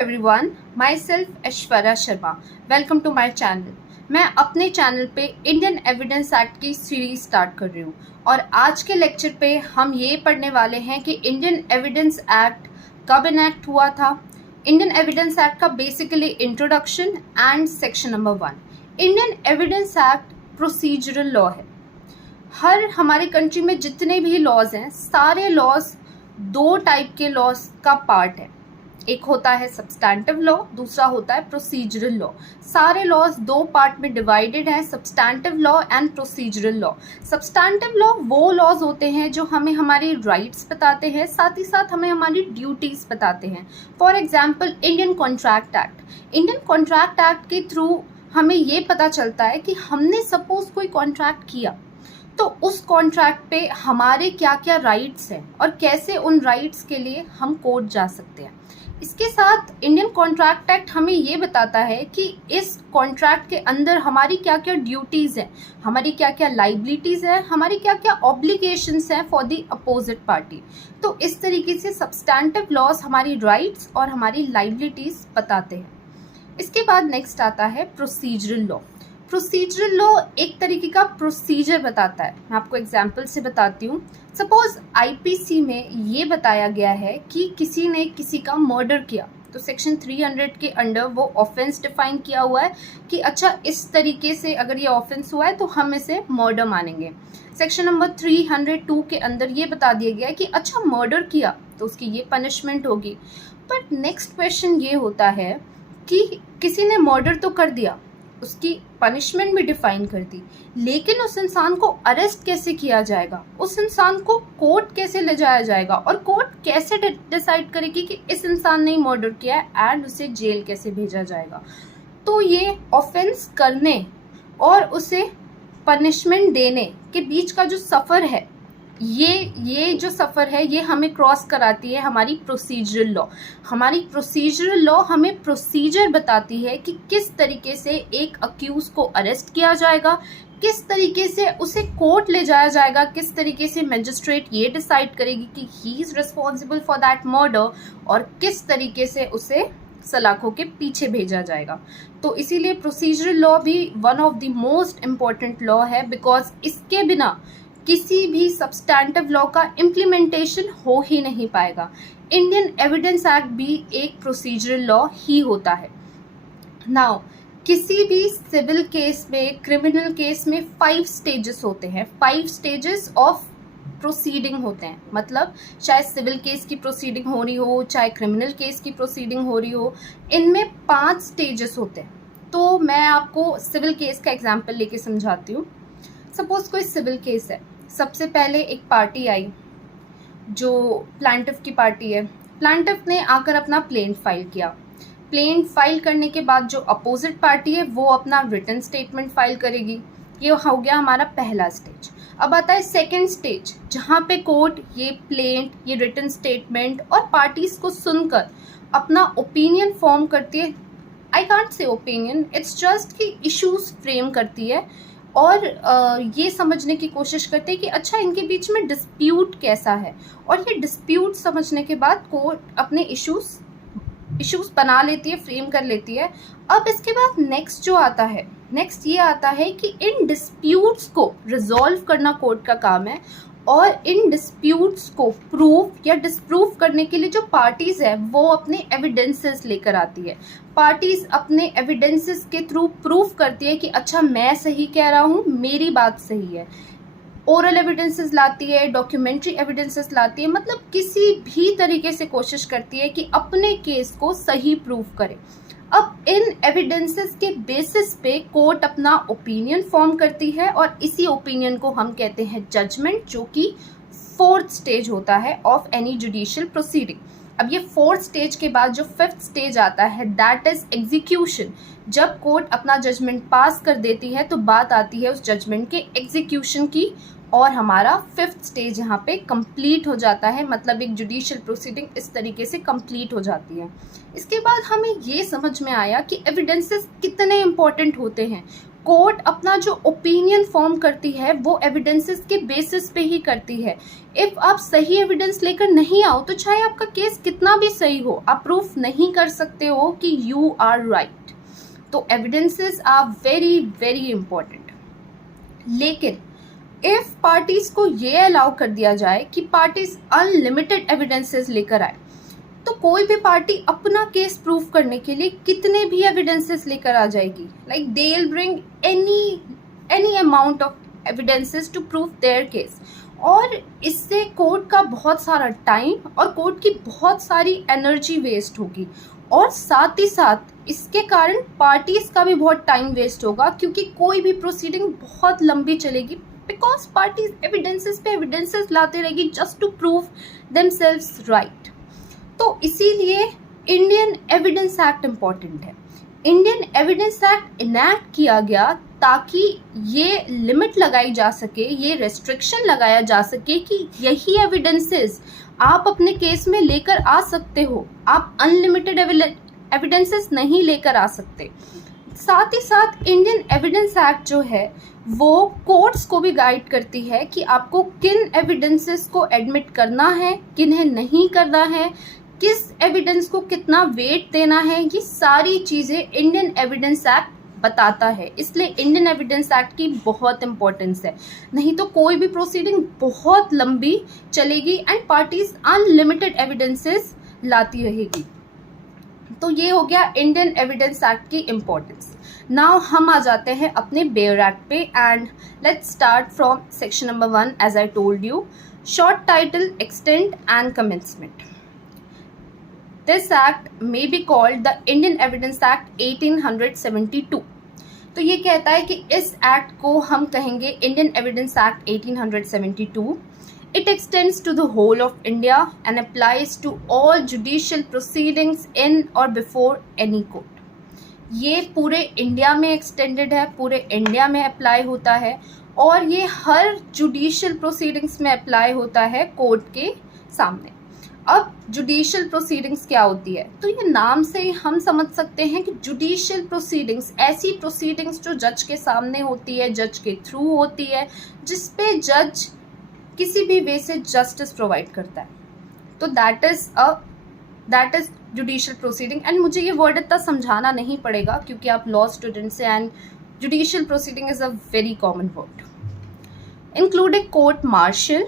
Everyone, myself Aishwarya Sharma. Welcome to my channel. मैं अपने channel पे इंडियन एविडेंस एक्ट की सीरीज स्टार्ट कर रही हूँ और आज के लेक्चर पे हम ये पढ़ने वाले हैं कि इंडियन एविडेंस एक्ट कब इनैक्ट हुआ था। इंडियन एविडेंस एक्ट का basically introduction and section number 1। Indian evidence act procedural law है। हर हमारी कंट्री में जितने भी लॉज हैं, सारे लॉज दो टाइप के लॉज का पार्ट है। एक होता है सब्सटैंटिव लॉ, दूसरा होता है प्रोसीजरल लॉ। सारे लॉज दो पार्ट में डिवाइडेड हैं, substantive law and procedural law. Substantive law वो लॉज होते हैं जो हमें हमारी राइट्स बताते हैं, साथ ही साथ हमें हमारी ड्यूटीज बताते हैं। For example Indian contract act. Indian contract act के थ्रू हमें ये पता चलता है कि हमने सपोज कोई कॉन्ट्रैक्ट किया तो उस कॉन्ट्रैक्ट पे हमारे क्या क्या राइट्स हैं और कैसे उन राइट्स के लिए हम कोर्ट जा सकते हैं। इसके साथ इंडियन कॉन्ट्रैक्ट एक्ट हमें ये बताता है कि इस कॉन्ट्रैक्ट के अंदर हमारी क्या क्या ड्यूटीज़ हैं, हमारी क्या क्या लाइबिलिटीज़ हैं, हमारी क्या क्या ऑब्लिगेशंस हैं फॉर द अपोजिट पार्टी। तो इस तरीके से सब्सटैंटिव लॉज हमारी राइट्स और हमारी लाइबिलिटीज़ बताते हैं। इसके बाद नेक्स्ट आता है प्रोसीजरल लॉ। प्रोसीजरल लॉ एक तरीके का प्रोसीजर बताता है। मैं आपको एग्जांपल से बताती हूँ। सपोज आईपीसी में ये बताया गया है कि किसी ने किसी का मर्डर किया, तो सेक्शन 300 के अंडर वो ऑफेंस डिफाइन किया हुआ है कि अच्छा इस तरीके से अगर ये ऑफेंस हुआ है तो हम इसे मर्डर मानेंगे। सेक्शन नंबर 302 के अंदर ये बता दिया गया है कि अच्छा मर्डर किया तो उसकी ये पनिशमेंट होगी। बट नेक्स्ट क्वेश्चन ये होता है कि किसी ने मर्डर तो कर दिया, उसकी पनिशमेंट भी डिफाइन कर दी, लेकिन उस इंसान को अरेस्ट कैसे किया जाएगा, उस इंसान को कोर्ट कैसे ले जाया जाएगा और कोर्ट कैसे डिसाइड करेगी कि इस इंसान ने मर्डर किया है एंड उसे जेल कैसे भेजा जाएगा। तो ये ऑफेंस करने और उसे पनिशमेंट देने के बीच का जो सफ़र है, ये जो सफ़र है ये हमें क्रॉस कराती है हमारी प्रोसीजरल लॉ। हमारी प्रोसीजरल लॉ हमें प्रोसीजर बताती है कि किस तरीके से एक अक्यूज को अरेस्ट किया जाएगा, किस तरीके से उसे कोर्ट ले जाया जाएगा, किस तरीके से मजिस्ट्रेट ये डिसाइड करेगी कि he is responsible for that murder और किस तरीके से उसे सलाखों के पीछे भेजा जाएगा। तो इसीलिए प्रोसीजरल लॉ भी one of the most important law है, बिकॉज इसके बिना किसी भी सब्सटैंटिव लॉ का इम्प्लीमेंटेशन हो ही नहीं पाएगा। इंडियन एविडेंस एक्ट भी एक प्रोसीजरल लॉ ही होता है। नाउ किसी भी सिविल केस में, क्रिमिनल केस में 5 स्टेजेस होते हैं, 5 स्टेजेस ऑफ प्रोसीडिंग होते हैं। मतलब चाहे सिविल केस की प्रोसीडिंग हो रही हो, चाहे क्रिमिनल केस की प्रोसीडिंग हो रही हो, इनमें 5 स्टेजेस होते हैं। तो मैं आपको सिविल केस का एग्जाम्पल लेके समझाती हूँ। सपोज कोई सिविल केस है, सबसे पहले एक पार्टी आई जो प्लांटिफ की पार्टी है। प्लांटिफ ने आकर अपना प्लेंट फाइल किया। प्लेंट फाइल करने के बाद जो अपोजिट पार्टी है वो अपना रिटन स्टेटमेंट फाइल करेगी। ये हो गया हमारा पहला स्टेज। अब आता है सेकंड स्टेज, जहाँ पे कोर्ट ये प्लेंट, ये रिटन स्टेटमेंट और पार्टीज को सुनकर अपना ओपिनियन फॉर्म करती है। I can't say opinion, it's just कि इश्यूज फ्रेम करती है और ये समझने की कोशिश करते हैं कि अच्छा इनके बीच में डिस्प्यूट कैसा है, और ये डिस्प्यूट समझने के बाद कोर्ट अपने इश्यूज बना लेती है, फ्रेम कर लेती है। अब इसके बाद नेक्स्ट जो आता है, नेक्स्ट ये आता है कि इन डिस्प्यूट्स को रिजॉल्व करना कोर्ट का काम है, और इन डिस्प्यूट्स को प्रूव या डिसप्रूव करने के लिए जो पार्टीज है वो अपने एविडेंसेस लेकर आती है। पार्टीज अपने एविडेंसेस के थ्रू प्रूव करती है कि अच्छा मैं सही कह रहा हूँ, मेरी बात सही है। ओरल एविडेंसेस लाती है, डॉक्यूमेंट्री एविडेंसेस लाती है, मतलब किसी भी तरीके से कोशिश करती है कि अपने केस को सही प्रूव करे। अब इन एविडेंसेस के बेसिस पे कोर्ट अपना ओपिनियन फॉर्म करती है और इसी ओपिनियन को हम कहते हैं जजमेंट, जो कि 4th स्टेज होता है ऑफ एनी जुडिशियल प्रोसीडिंग। अब ये 4th स्टेज के बाद जो 5th स्टेज आता है, दैट इज एग्जीक्यूशन। जब कोर्ट अपना जजमेंट पास कर देती है तो बात आती है उस जजमेंट के एग्जीक्यूशन की, और हमारा 5th स्टेज यहाँ पे कंप्लीट हो जाता है। मतलब एक जुडिशियल प्रोसीडिंग इस तरीके से कंप्लीट हो जाती है। इसके बाद हमें ये समझ में आया कि एविडेंसेस कितने इंपॉर्टेंट होते हैं। कोर्ट अपना जो ओपिनियन फॉर्म करती है वो एविडेंसेस के बेसिस पे ही करती है। इफ़ आप सही एविडेंस लेकर नहीं आओ तो चाहे आपका केस कितना भी सही हो, आप प्रूफ नहीं कर सकते हो कि यू आर राइट। तो evidences are very very important. लेकिन इफ पार्टीज को ये अलाउ कर दिया जाए कि पार्टीज अनलिमिटेड एविडेंसेस लेकर आए, तो कोई भी पार्टी अपना केस प्रूव करने के लिए कितने भी एविडेंसेस लेकर आ जाएगी। Like they will bring any amount of evidences to prove their case, और इससे कोर्ट का बहुत सारा टाइम और कोर्ट की बहुत सारी एनर्जी वेस्ट होगी, और साथ ही साथ इसके कारण पार्टीज का भी बहुत टाइम वेस्ट होगा, क्योंकि कोई भी प्रोसीडिंग बहुत लंबी चलेगी, बिकॉज पार्टीज एविडेंसेस पे एविडेंसेस लाते रहेगी just to prove themselves right. तो इसीलिए इंडियन एविडेंस एक्ट इम्पॉर्टेंट है। इंडियन एविडेंस एक्ट इनैक्ट किया गया ताकि ये लिमिट लगाई जा सके, ये रेस्ट्रिक्शन लगाया जा सके कि यही एविडेंसेस आप अपने केस में लेकर आ सकते हो, आप अनलिमिटेड एविडेंसेस नहीं लेकर आ सकते। साथ ही साथ इंडियन एविडेंस एक्ट जो है वो कोर्ट्स को भी गाइड करती है कि आपको किन एविडेंसेस को एडमिट करना है, किन्हें नहीं करना है, किस एविडेंस को कितना वेट देना है, ये सारी चीज़ें इंडियन एविडेंस एक्ट बताता है। इसलिए इंडियन एविडेंस एक्ट की बहुत इंपॉर्टेंस है, नहीं तो कोई भी प्रोसीडिंग बहुत लंबी चलेगी एंड पार्टीज अनलिमिटेड एविडेंसेस लाती रहेगी। तो ये हो गया इंडियन एविडेंस एक्ट की इम्पोर्टेंस। नाउ हम आ जाते हैं अपने बेयर एक्ट पे, and let's start from section number 1 as I told you, short title, extent and commencement. This act may be called the Indian evidence act 1872। तो ये कहता है कि इस एक्ट को हम कहेंगे Indian evidence act 1872। It extends to the whole of India and applies to all judicial proceedings in or before any court. ये पूरे इंडिया में एक्सटेंडेड है, पूरे इंडिया में अप्लाई होता है, और ये हर जुडिशियल प्रोसीडिंग्स में अप्लाई होता है कोर्ट के सामने। अब जुडिशियल प्रोसीडिंग्स क्या होती है, तो ये नाम से ही हम समझ सकते हैं कि जुडिशियल प्रोसीडिंग्स ऐसी प्रोसीडिंग्स जो जज के सामने होती है, जज के थ्रू होती है, जिसपे जज किसी भी वे से जस्टिस प्रोवाइड करता है। तो that is judicial proceeding. And मुझे ये वर्ड इतना समझाना नहीं पड़ेगा क्योंकि आप लॉ स्टूडेंट्स हैं, and judicial proceeding is a very common word. Including court martial,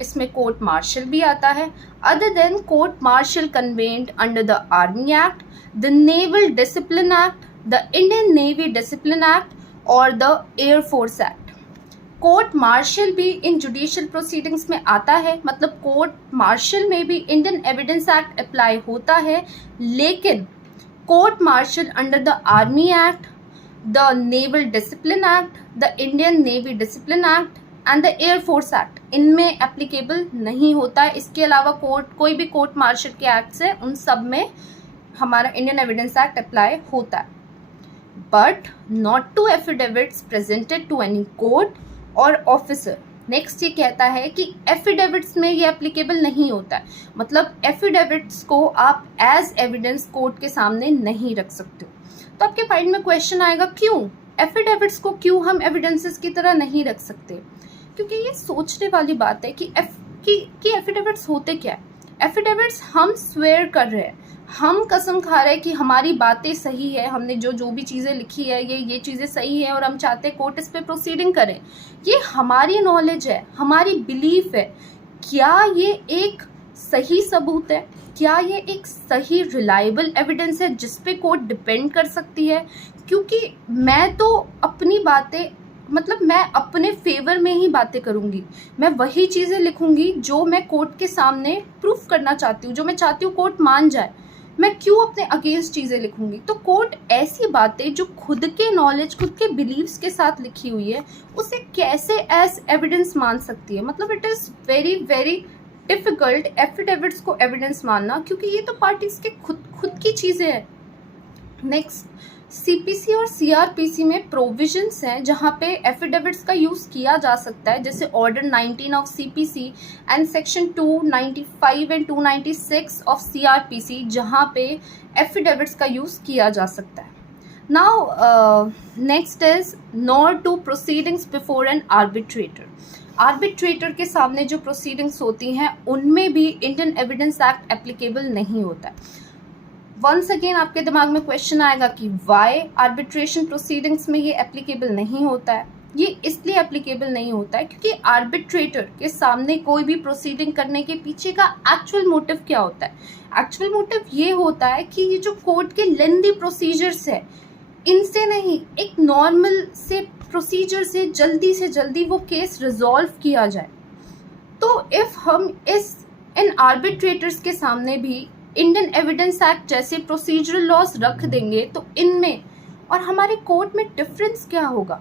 इसमें कोर्ट मार्शल भी आता है। Other than court martial convened under the army act, the naval discipline act, the Indian navy discipline act और the air force act. Court martial भी इन judicial proceedings में आता है, मतलब कोर्ट मार्शल में भी इंडियन एविडेंस एक्ट अप्लाई होता है, लेकिन court martial under the army act, the naval discipline act, the Indian navy discipline act and the air force act इनमें एप्लीकेबल नहीं होता है। इसके अलावा कोई भी कोर्ट मार्शल के एक्ट है उन सब में हमारा इंडियन एविडेंस एक्ट अप्लाई होता है, but not to affidavits presented to any court और ऑफिसर। नेक्स्ट ये कहता है कि एफिडेविट्स में ये एप्लीकेबल नहीं होता है, मतलब एफिडेविट्स को आप एज एविडेंस कोर्ट के सामने नहीं रख सकते हो। तो आपके माइंड में क्वेश्चन आएगा, क्यों एफिडेविट्स को क्यों हम एविडेंसेस की तरह नहीं रख सकते? क्योंकि ये सोचने वाली बात है कि एफिडेविट्स होते क्या है। एफिडेविट्स हम स्वेयर कर रहे हैं, हम कसम खा रहे हैं कि हमारी बातें सही है, हमने जो भी चीज़ें लिखी है ये चीज़ें सही है, और हम चाहते हैं कोर्ट इस पे प्रोसीडिंग करें। ये हमारी नॉलेज है, हमारी बिलीफ है। क्या ये एक सही सबूत है? क्या ये एक सही रिलायबल एविडेंस है जिस पे कोर्ट डिपेंड कर सकती है? क्योंकि मैं तो अपनी बातें, मतलब मैं अपने फेवर में ही बातें करूंगी, मैं वही चीज़ें लिखूंगी जो मैं कोर्ट के सामने प्रूफ करना चाहती हूँ, जो मैं चाहती हूँ कोर्ट मान जाए। मैं क्यों अपने अगेंस्ट चीज़ें लिखूंगी? तो कोर्ट ऐसी बातें जो खुद के नॉलेज, खुद के बिलीव्स के साथ लिखी हुई है, उसे कैसे एज एविडेंस मान सकती है? मतलब it is very very difficult affidavits को एविडेंस मानना, क्योंकि ये तो पार्टीज के खुद की चीज़ें हैं। नेक्स्ट, सीपीसी और सीआरपीसी में प्रोविजंस हैं जहाँ पे एफिडेविट्स का यूज़ किया जा सकता है, जैसे order 19 of CPC and section 295 and 296 of CrPC, जहाँ पे एफिडेविट्स का यूज़ किया जा सकता है। Now, next is nor to proceedings before an arbitrator. Arbitrator के सामने जो प्रोसीडिंग्स होती हैं उनमें भी इंडियन एविडेंस एक्ट एप्लीकेबल नहीं होता है. वंस अगेन आपके दिमाग में क्वेश्चन आएगा कि वाई आर्बिट्रेशन प्रोसीडिंग्स में ये एप्लीकेबल नहीं होता है. ये इसलिए एप्लीकेबल नहीं होता है क्योंकि आर्बिट्रेटर के सामने कोई भी प्रोसीडिंग करने के पीछे का एक्चुअल मोटिव क्या होता है. एक्चुअल मोटिव ये होता है कि ये जो कोर्ट के लेंदी प्रोसीजर्स है इनसे नहीं, एक नॉर्मल से प्रोसीजर से जल्दी वो केस रिजॉल्व किया जाए. तो इफ हम इन आर्बिट्रेटर्स के सामने भी इंडियन एविडेंस एक्ट जैसे प्रोसीजरल लॉज रख देंगे तो इनमें और हमारे कोर्ट में डिफरेंस क्या होगा.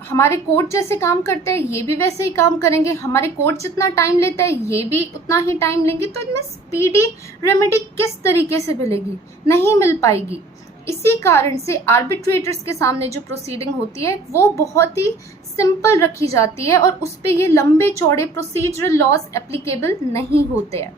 हमारे कोर्ट जैसे काम करते हैं ये भी वैसे ही काम करेंगे. हमारे कोर्ट जितना टाइम लेता है ये भी उतना ही टाइम लेंगे. तो इनमें स्पीडी रेमेडी किस तरीके से मिलेगी, नहीं मिल पाएगी. इसी कारण से आर्बिट्रेटर्स के सामने जो प्रोसीडिंग होती है वो बहुत ही सिंपल रखी जाती है और उस पर ये लंबे चौड़े प्रोसीजरल लॉज एप्लीकेबल नहीं होते हैं.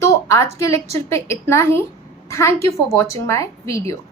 तो आज के लेक्चर पे इतना ही. Thank you for watching my video.